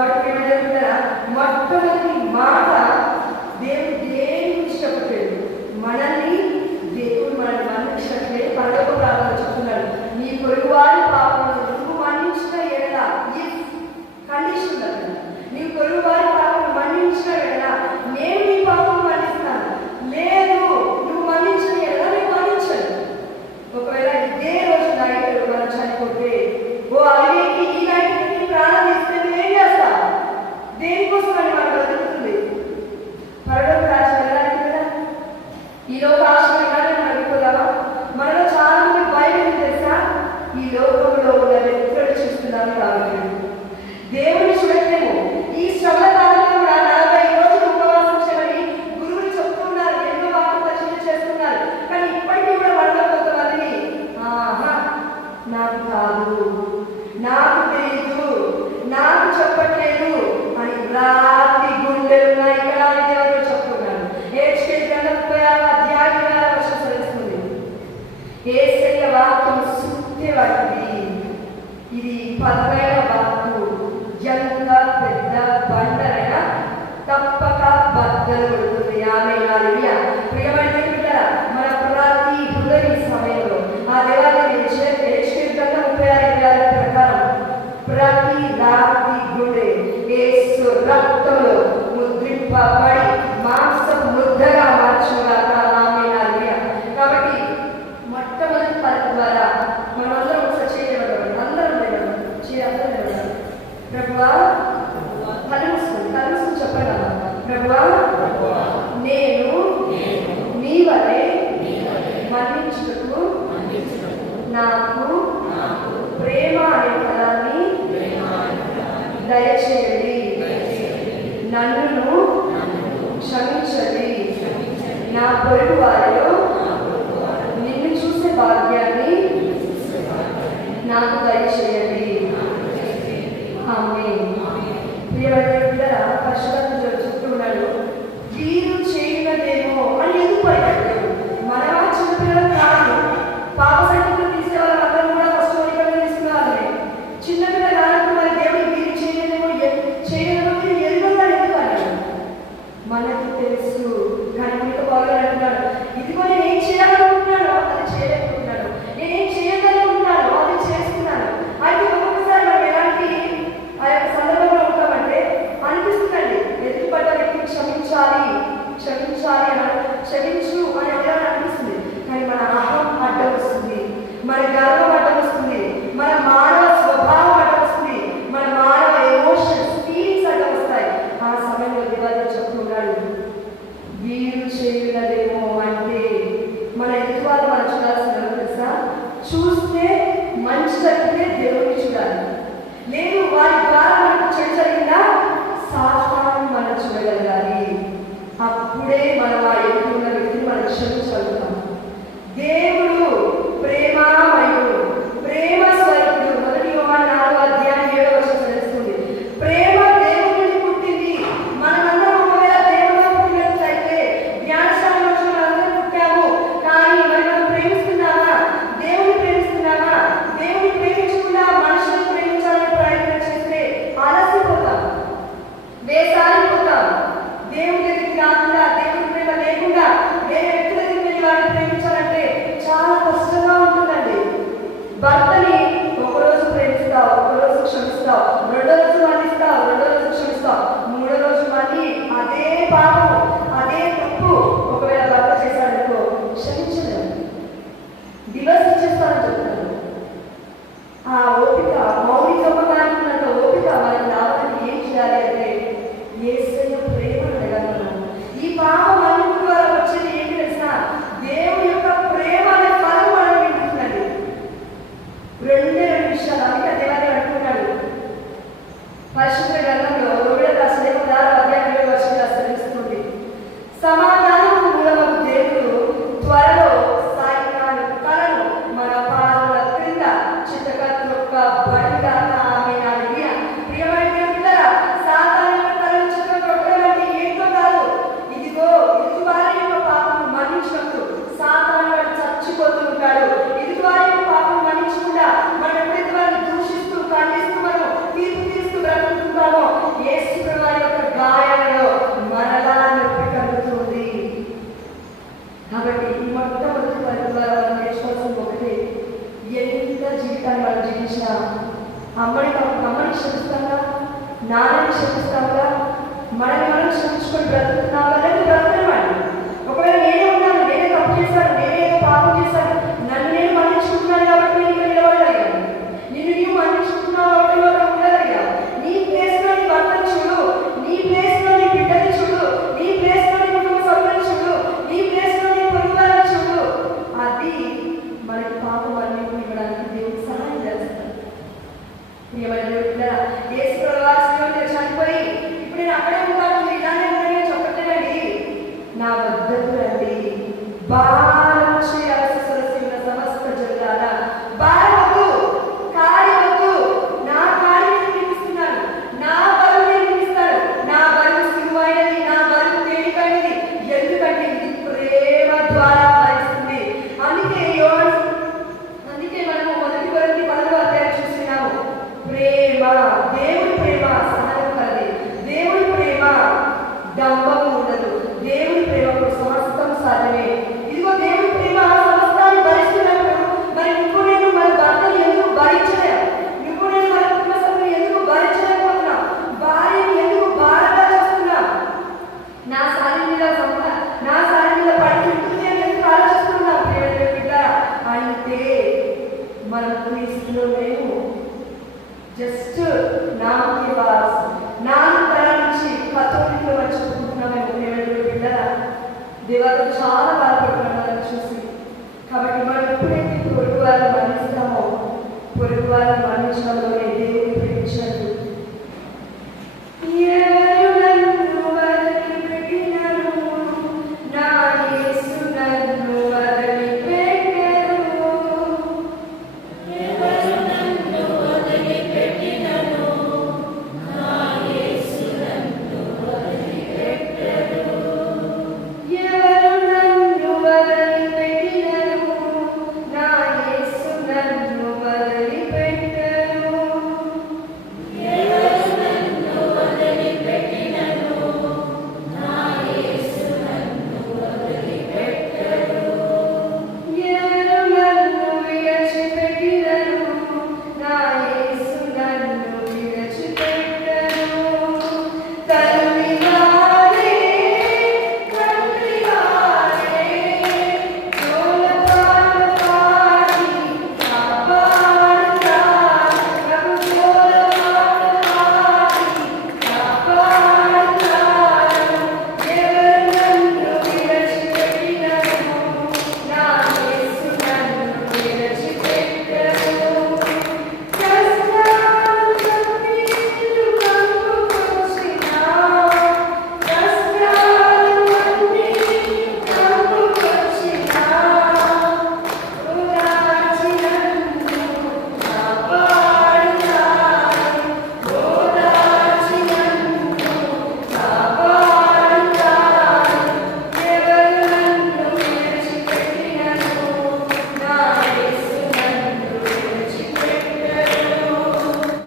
కాబట్టి ఏం జరుగుతారా, మొట్టమొదటి మాట దేవుడు దేని ఇష్టపడలేదు. మనల్ని దేవుడు మనల్ని మన్నించినట్లే పరలోక ప్రార్థన చెప్తున్నాడు, నీ పొరుగువారి పాపములను నువ్వు మన్నించిన ఎడల, ఈ కండిషన్ ఉన్నది, నీ పొరుగువారి పాపము మన్నించిన ఎడల నేను నీ పాపము మన్నిస్తాను. లేదు, నువ్వు మన్నించిన ఎడల నేను మన్నించను. ఒకవేళ ఇదే రోజు నైట్ మనం చనిపోతే, ఓ అవివేకి ఈ నైట్కి ప్రాణం ఇస్తే నువ్వేం చేస్తావు? దేనికోసం అని మనం బతుకుతుంది? పరలోక రాజ్యం వెళ్ళడానికి కదా. ఈ లోక ఆశలు మనం అడిగిపోదామా? మనలో చాలా మంది బయట తెలుసా, ఈ లోకంలో ఉన్న వ్యక్తులు చూస్తున్నాను కాబట్టి దేవుని చూడలేము. ఈ శ్రమల కాలంలో కూడా 40 రోజులు ఉపవాసం చేయమని గురువులు చెప్తున్నారు, ఎన్నో వాక్యాలు చేస్తున్నారు. కానీ ఇప్పటికీ కూడా మనలో కొంతమందిని నాకు కాదు, నాకు తెలియదు, నాకు చెప్పట్లేదు అని రాత్రి గుండెలున్న ఇక్కడ దేవుడు చెప్తున్నాడు. హెచ్కేల్ గ్రంథం 36వ అధ్యాయం 6వ వచనం తెలుస్తుంది. యేసయ్య వాక్యం సత్యవాది, ఇది పదమైన వాక్కు, ఎంత పెద్ద బండరైనా తప్పక బద్దలు కొడుతుంది. ఆమె హల్లెలూయా. ప్రియమైన దేవుడా, మన ప్రతి హృదయ సమయంలో ఆ దేవాలయం హెచ్కేల్ గ్రంథం 36 ప్రకారం ప్రతి రాత్రి గుండె యేసు రక్తంలో ముద్రింపబడి మాంసం ముద్దగా మార్చుగాక. ఆమె హల్లెలూయా. కాబట్టి మొట్టమొదటి పద్ధతి ద్వారా మనమందరం ఒకసారి చేయబడ్డాం. అందరం చేయబడ్డాం. ప్రభువా, కలుసుకుని చెప్పండి. ప్రభువా, నేను నీ వలె మన్నించుటకు నాకు ప్రేమ అనే పదాన్ని దయచేయండి. నన్ను క్షమించండి. నా పొరుగు వారిలో నిన్ను చూసే భాగ్యాన్ని నాకు దయచేయండి. ఆమేన్. ప్రియమైన పరిశుద్ధుడు చెప్తున్నాడు, వీరు చేయలేదేమో అని ఎందుకు పడిపోయాడు. మనమా చిన్నపిల్లలు కాదు, పాప సర్టిఫికెట్ తీసే వాళ్ళందరూ కూడా ఫస్ట్ ఇక్కడ తీసుకురావాలి. చిన్నపిల్లలు కాదు, మరి దేవుడు వీరు చేయలేదేమో చేయలేమో మీరు ఎదుగుగా ఎందుకు అన్నాడు. మనకి తెలుసు, కానీ మీకు బాగా అంటున్నాడు, ఇదిగో నేను ఏం చేయాలనుకుంటున్నాను అది చేయలేకపోతున్నాను, నేనేం చేయగలుగుతున్నాను అది చేస్తున్నాను. అయితే ఒక్కొక్కసారి మనం ఎలాంటి ఆ యొక్క సందర్భంలో ఉంటామంటే అనిపిస్తుందండి, ఎదురుపడ్డ వ్యక్తిని క్షమించాలి క్షమించు అని ఎవరైనా అనిపిస్తుంది. కానీ మన అహం అడ్డం వస్తుంది, మన గర్వం అడ్డం వస్తుంది, మన మానవ స్వభావం అడ్డం వస్తుంది, మన మానవ ఎమోషన్స్ ఫీలింగ్స్ అడ్డం వస్తాయి. ఆ సమయంలో దేవాలయం చెప్తున్నాడు, వీరు చేయలేదేమో అంటే మన ఎదుటివాళ్ళు మనం చూడాల్సిన తెలుసా, చూస్తే మంచి జరిగితే దేవుడిని చూడాలి. లేదు వారి ద్వారా మనకు చెడు జరిగిందా సాతాను మనం చూడగలగాలి. అప్పుడే మనం ఆ ఎదురున్న వ్యక్తిని మనం క్షమించగలుగుతాం. దేవుడు ప్రేమామయుడు, ప్రేమ స్వరూపుడు. 1 యోహాను 4వ అధ్యాయం 7వ వచనం తెలుస్తుంది. ప్రేమ దేవుడిని పుట్టింది. మనమందరం ఒకవేళ దేవుడిలో పుట్టినట్లయితే జ్ఞానశాల నుంచి మనందరం పుట్టాము. కానీ మరి మనం ప్రేమిస్తున్నామా? దేవుడిని ప్రేమిస్తున్నామా? దేవుడిని ప్రేమించకుండా మనుషులను ప్రేమించాలని ప్రయత్నం చేస్తే అలసిపోతాం, వేసారిపోతాం. దేవుడి దగ్గరికి రాకుండా, దేవుడి ప్రేమ లేకుండా వేరే వ్యక్తుల దగ్గరికి వెళ్ళి వారిని ప్రేమించాలంటే చాలా కష్టంగా ఉంటుందండి. భర్తని ఒకరోజు ప్రేమిస్తావు, ఒకరోజు క్షమిస్తావు, రెండో రోజు మన్నిస్తావు, రెండో రోజు క్షమిస్తావు, మూడో రోజు మళ్ళీ అదే పాపం అదే తప్పు ఒకవేళ భర్త చేశాడనుకో క్షమించలేదు, డివర్స్ ఇచ్చేస్తానని చెప్తాను. ఆ ఓపిక మౌలికమైనంత ఓపిక మనకి రావాలని ఏం చేయాలి అంటే యేసయ్య ప్రేమ అడగలను. ఈ పాప మన్నింపు ద్వారా వచ్చేది ఏంటి తెలుసా, దేవుని యొక్క ప్రేమ అనే ఫలం మనం వింటుందండి. 2 విషయాలు అందుకే దేవాలయం అంటున్నాడు పరిశుద్ధ గ్రంథంలో 2వ రాసిన 16వ అధ్యాయం 7వ వచనం తెలుస్తుంది. సమాధానము మూలమగు దేవుడు త్వరలో సాయికాను కలను మన పాదముల క్రింద చిత్తకత్రొక్క బడిగా ఆమె హల్లెలూయా. ప్రియమైన దేవుడా, సాతాను యొక్క కలను చిత్తకత్రొక్కడం అంటే ఏంటో కాదు. ఇదిగో ఎదుటివారి యొక్క పాపము మన్నించినప్పుడు సాతాను వాడు చచ్చిపోతూ ఉంటాడు. ఎదుటివారి యొక్క పాపం మన్నించకుండా మనం ఎప్పుడైతే వారిని దూషిస్తూ ఖండిస్తూ మనం తీర్పు తీరుస్తూ బ్రతుకుతుంటామో క్షమిస్తావా? నాన్నని క్షమిస్తావా? మనల్ని మనం క్షమించుకొని బ్రతుకుతున్నావా? లేదా బ్రతకనివ్వండి. ఒకవేళ